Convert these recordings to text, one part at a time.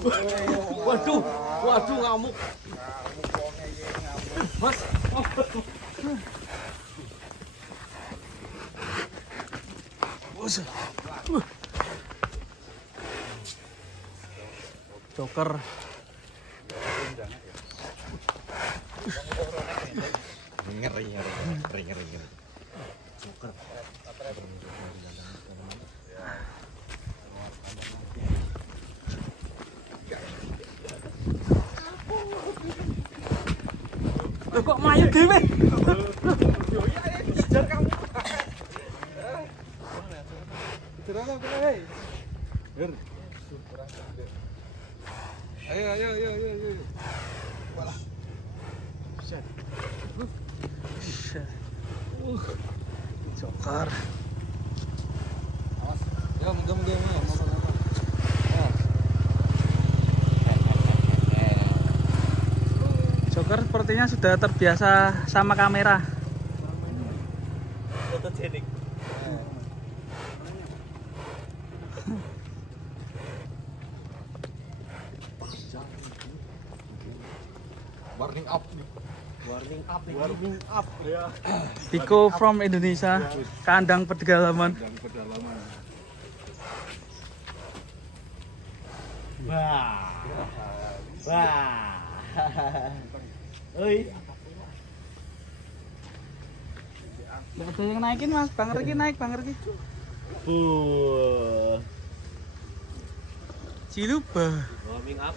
Waduh, waduh ngamuk. Mas. Joker. Ngeri. Joker. Loh kok melayu dhewe? Yo iya ya kejar kamu. Kejar apa hei? Ger. Ayo. Walah. Set. Joker. Awas. Ya, mudah-mudah mau. Joker sepertinya sudah terbiasa sama kamera. Fotogenik. Warning up ya. Diko from Indonesia, kandang pedalaman. Wah. Oi. Nggak ada yang naikin mas, Bang Riki naik, Bang Riki. Ciluba. Warming up.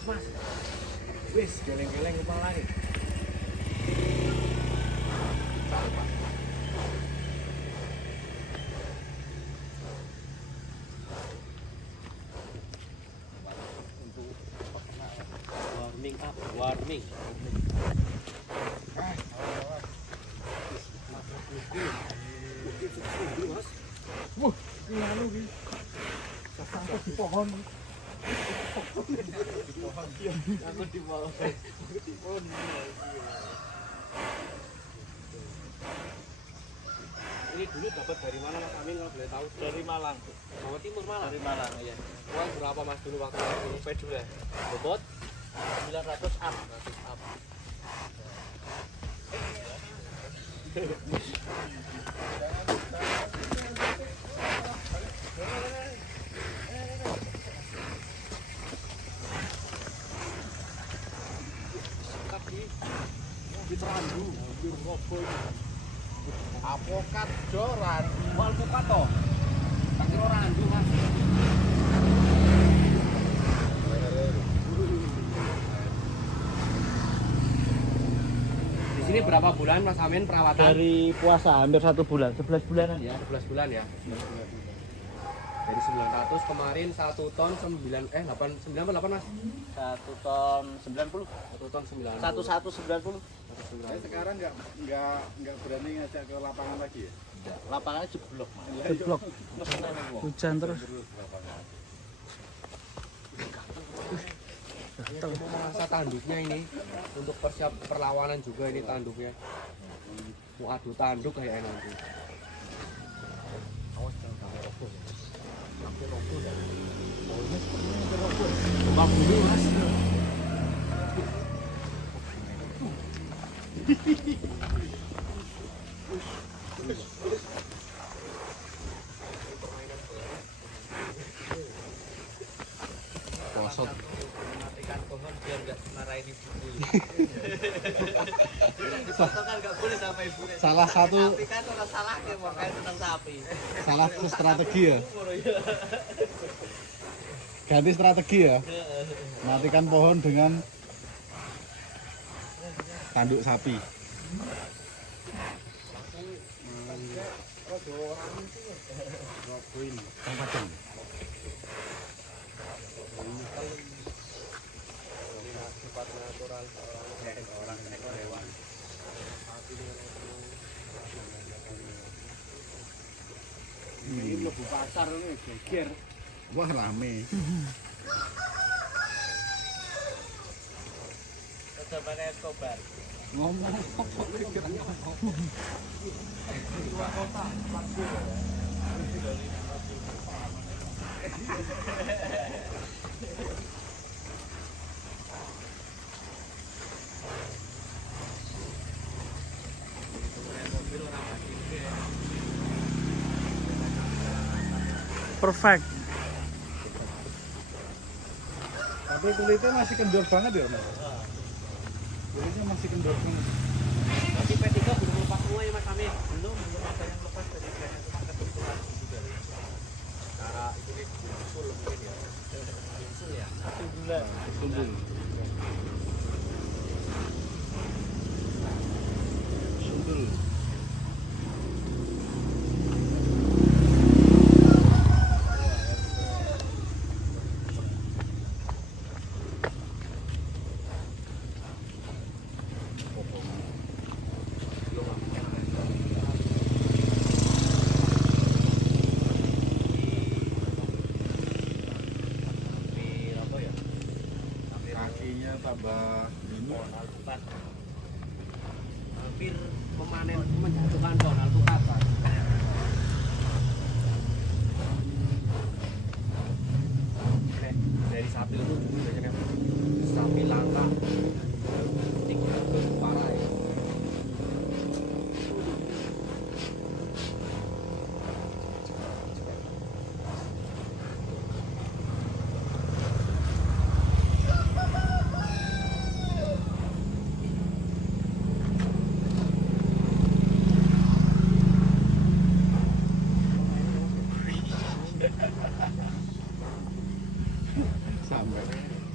Mas. Wis, geleng-geleng kepala nih. Warming. Wah, lalu di pohon. Aku di pohon. Ini dulu dapat dari mana Mas Amin kalau boleh tahu? Dari Malang. Jawa Timur Malang. Dari Malang, iya. Uang berapa Mas dulu waktu itu dulu ya? Bobot 900 up. Randu, apokat joran, wal pukato. Tak kira randu Mas. Di sini berapa bulan Mas Amin perawatan? Dari puasa hampir 1 bulan, 11 bulanan ya. 11 bulan ya. Dari 900 kemarin 1 ton 8 Mas? 1 ton 90. 1 ton 90. 1190. Sekarang nggak berani ngajak ke lapangan lagi ya? Lapangannya jeblok, Mas. Jeblok. Hujan terus. Masa tanduknya ini untuk persiap perlawanan juga ini tanduknya. Mau adu tanduk kayak nanti. Awas jangan rokok. Sampai rokok dan baunya sepertinya rokok. Coba dulu Mas. Posot. Matikan pohon biar nggak dimarahin ibu. Dipotokan nggak boleh sama ibu. Salah satu Tapi kan orang salah ya makanya tentang sapi. salah satu strategi ya. Ganti strategi ya. Matikan pohon dengan tanduk sapi. Ini mlebu pasar ini geger. Wah rame. Zaman Escobar. Ngomong apa geger ngomong. Luar kota, Perfect. Tapi kulitnya masih kendor banget ya, Mas. Kulitnya masih kendor banget. Tapi P3 belum lepas semua ya Mas Amin. Belum ada yang lepas dari brand yang cuma kebetulan gitu dari cara itu nih usul mungkin ya. Usul ya. 1 bulan. Tunggu. Sundul. Kakinya tambah ini. Hampir memanen menjatuhkan pohon alpukat Pak. Dari sapi itu biasanya sapi langka 3 parah ya.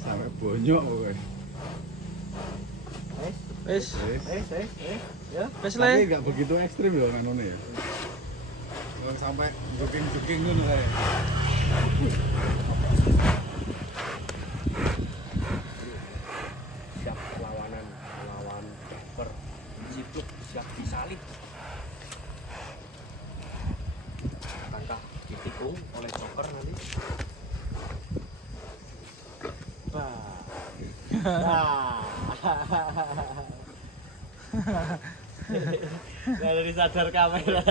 sampai bonyok pokoknya. Wis. Ya. Wis Tapi le. nggak begitu ekstrim loh nanone ya. Kalau sampai jogging ngono kayak. Siap perlawanan melawan driver jipluk siap disalib. Akankah ditikung oleh joker nanti? Kalau disadar kamera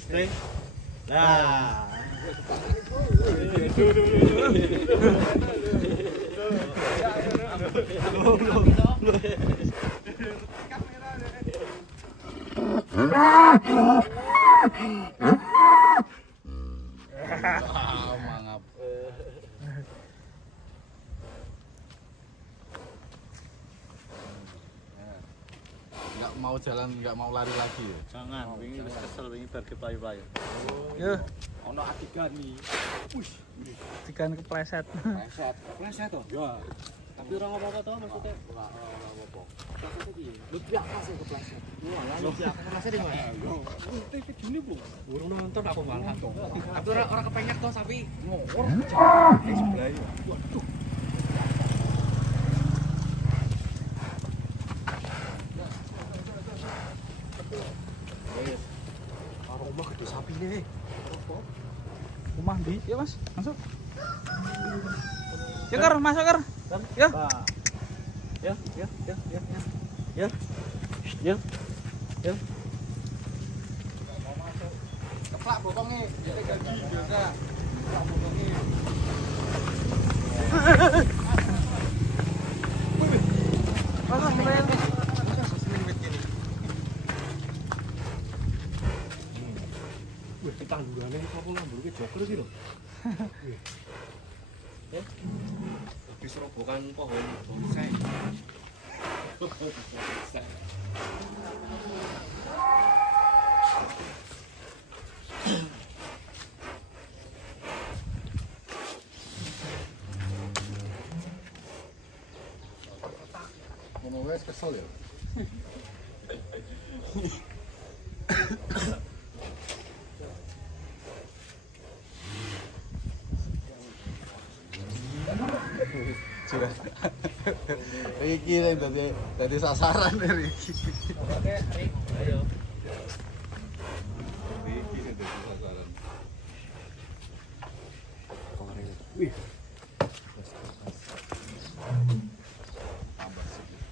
string. Nah. Mangap. Nggak mau jalan, nggak mau lari lagi ya. Jangan, wingi wis kesel wingi bar kepayu-payu. Yo, Ono adegan nih. dikan kepleset. Pleset toh? Ya. Tapi orang apa-apa toh maksudnya? Ora apa-apa. Kepleset iki. Lu piak pas kepleset. Lu piak kepleset di mana? TV gini, Bu. Burung nonton aku malah. Tapi orang kepenyek toh sapi. Ngor. Di sebelah ya. Waduh. Rumah gede sapi nih. Rumah di. Yuk, Mas. Masuk. Yuk, Kar, masuk, Kar. Yuk. Ya. Ya. Keplak botongnya, jadi gaji biasa. Keplak botongnya. Masuk, keren. Wih, kita tandurannya apa ngambulke joker iki lho. Ya. Habis robokan pohon bonsai. Ngono wes kesel ya. Sudah. Iki yang tadi sasaran dari iki. Oke, Rik, ayo. Iki yang tadi sasaran. Wih. Tambah sedikit.